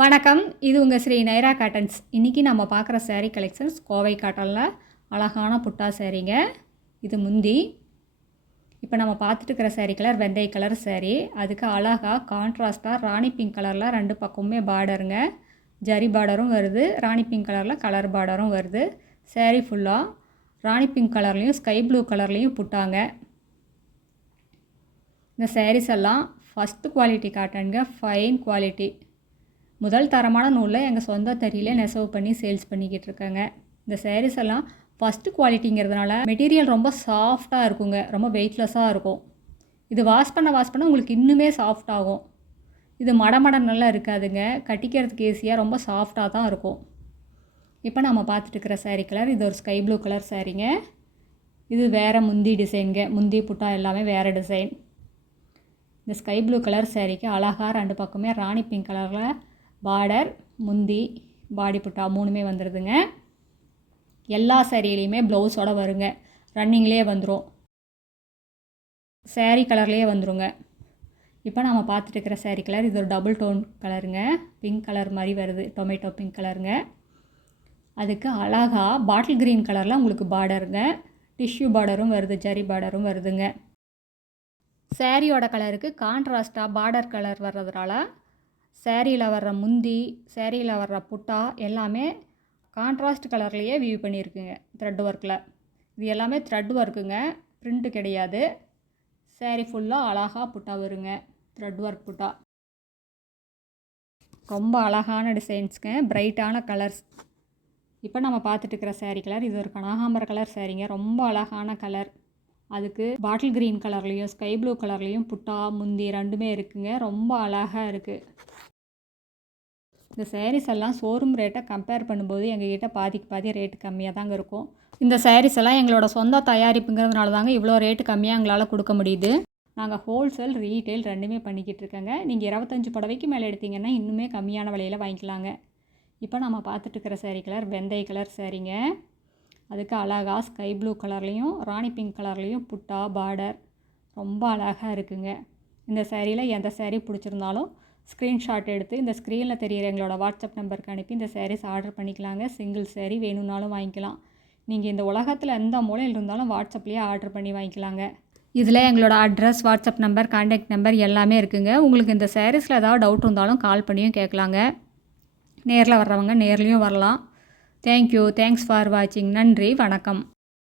வணக்கம், இது உங்கள் ஸ்ரீ நைரா காட்டன்ஸ். இன்றைக்கி நம்ம பார்க்குற சேரீ கலெக்ஷன்ஸ் கோவை காட்டனில் அழகான புட்டா சேரீங்க. இது முந்தி. இப்போ நம்ம பார்த்துட்டு இருக்கிற சேரீ கலர் வெந்தய கலர் சேரீ. அதுக்கு அழகாக கான்ட்ராஸ்ட்டாக ராணி பிங்க் கலரில் ரெண்டு பக்கமுமே பார்டருங்க. ஜரி பார்டரும் வருது, ராணி பிங்க் கலரில் கலர் பார்டரும் வருது. சேரீ ஃபுல்லாக ராணி பிங்க் கலர்லேயும் ஸ்கை ப்ளூ கலர்லேயும் புட்டாங்க. இந்த சேரீஸ் எல்லாம் ஃபஸ்ட்டு குவாலிட்டி காட்டனுங்க, ஃபைன் குவாலிட்டி. முதல் தரமான நூலில் எங்கள் சொந்த தறியில் நெசவு பண்ணி சேல்ஸ் பண்ணிக்கிட்டு இருக்காங்க. இந்த சேரீஸ் எல்லாம் ஃபஸ்ட்டு குவாலிட்டிங்கிறதுனால மெட்டீரியல் ரொம்ப சாஃப்டாக இருக்குங்க, ரொம்ப வெயிட்லெஸ்ஸாக இருக்கும். இது வாஷ் பண்ண உங்களுக்கு இன்னுமே சாஃப்ட் ஆகும். இது மடமடனெல்லாம் இருக்காதுங்க, கட்டிக்கிறதுக்கு ஈஸியாக ரொம்ப சாஃப்டாக தான் இருக்கும். இப்போ நம்ம பார்த்துட்டு இருக்கிற சேரீ கலர் இது ஒரு ஸ்கை ப்ளூ கலர் சேரீங்க. இது வேறு முந்தி டிசைனுங்க, முந்தி புட்டா எல்லாமே வேறு டிசைன். இந்த ஸ்கை ப்ளூ கலர் சேரீக்கு அழகாக ரெண்டு பக்கமே ராணி பிங்க் கலரில் பார்டர், முந்தி, பாடி புட்டா மூணுமே வந்துடுதுங்க. எல்லா சேரீலையுமே ப்ளவுஸோடு வருங்க, ரன்னிங்லேயே வந்துடும், சேரீ கலர்லேயே வந்துடுங்க. இப்போ நம்ம பார்த்துட்டு இருக்கிற சேரீ கலர் இது ஒரு டபுள் டோன் கலருங்க, பிங்க் கலர் மாதிரி வருது, டொமேட்டோ பிங்க் கலருங்க. அதுக்கு அழகாக பாட்டில் க்ரீன் கலரில் உங்களுக்கு பார்டருங்க, டிஷ்யூ பார்டரும் வருது, ஜரி பார்டரும் வருதுங்க. சேரீயோட கலருக்கு கான்ட்ராஸ்ட்டாக பார்டர் கலர் வர்றதுனால சேரீயில் வர்ற முந்தி, சேரீயில் வர்ற புட்டா எல்லாமே கான்ட்ராஸ்ட் கலர்லேயே வியூ பண்ணியிருக்குங்க த்ரெட் ஒர்க்கில். இது எல்லாமே த்ரெட் ஒர்க்குங்க, பிரிண்ட்டு கிடையாது. சேரீ ஃபுல்லாக அழகாக புட்டா வருங்க, த்ரெட் ஒர்க் புட்டா. ரொம்ப அழகான டிசைன்ஸுங்க, பிரைட்டான கலர்ஸ். இப்போ நம்ம பார்த்துட்டு இருக்கிற சேரீ கலர் இது ஒரு கனகாம்பர கலர் சேரீங்க, ரொம்ப அழகான கலர். அதுக்கு பாட்டில் க்ரீன் கலர்லேயும் ஸ்கை ப்ளூ கலர்லேயும் புட்டா முந்தி ரெண்டுமே இருக்குங்க, ரொம்ப அழகாக இருக்குது. இந்த சேரீஸ் எல்லாம் ஷோரூம் ரேட்டை கம்பேர் பண்ணும்போது எங்ககிட்ட பாதிக்கு பாதி ரேட்டு கம்மியாக தாங்க இருக்கும். இந்த சேரீஸ் எல்லாம் எங்களோட சொந்த தயாரிப்புங்கிறதுனால தாங்க இவ்வளோ ரேட்டு கம்மியாக எங்களால் கொடுக்க முடியுது. நாங்கள் ஹோல்சேல், ரீட்டைல் ரெண்டுமே பண்ணிக்கிட்டு இருக்கோங்க. நீங்கள் 25 புடவைக்கு மேலே எடுத்திங்கன்னா இன்னுமே கம்மியான விலையில் வாங்கிக்கலாங்க. இப்போ நம்ம பார்த்துட்டு இருக்கிற சேரீ கலர் வெந்தய கலர் சேரீங்க. அதுக்கு அழகாக ஸ்கை ப்ளூ கலர்லேயும் ராணி பிங்க் கலர்லேயும் புட்டா பார்டர் ரொம்ப அழகாக இருக்குங்க. இந்த சேரீயில் எந்த சேரீ பிடிச்சிருந்தாலும் ஸ்க்ரீன்ஷாட் எடுத்து இந்த ஸ்க்ரீனில் தெரிகிற எங்களோட வாட்ஸ்அப் நம்பருக்கு அனுப்பி இந்த சேரீஸ் ஆர்டர் பண்ணிக்கலாங்க. சிங்கிள் சேரீ வேணும்னாலும் வாங்கிக்கலாம். நீங்கள் இந்த உலகத்தில் எந்த மூலையில் இருந்தாலும் வாட்ஸ்அப்லேயே ஆர்டர் பண்ணி வாங்கிக்கலாங்க. இதில் எங்களோட address, WhatsApp number, contact number எல்லாமே இருக்குங்க. உங்களுக்கு இந்த சேரீஸில் ஏதாவது டவுட் இருந்தாலும் கால் பண்ணியும் கேட்கலாங்க. நேரில் வர்றவங்க நேர்லேயும் வரலாம். தேங்க்யூ, தேங்க்ஸ் ஃபார் வாட்சிங். நன்றி, வணக்கம்.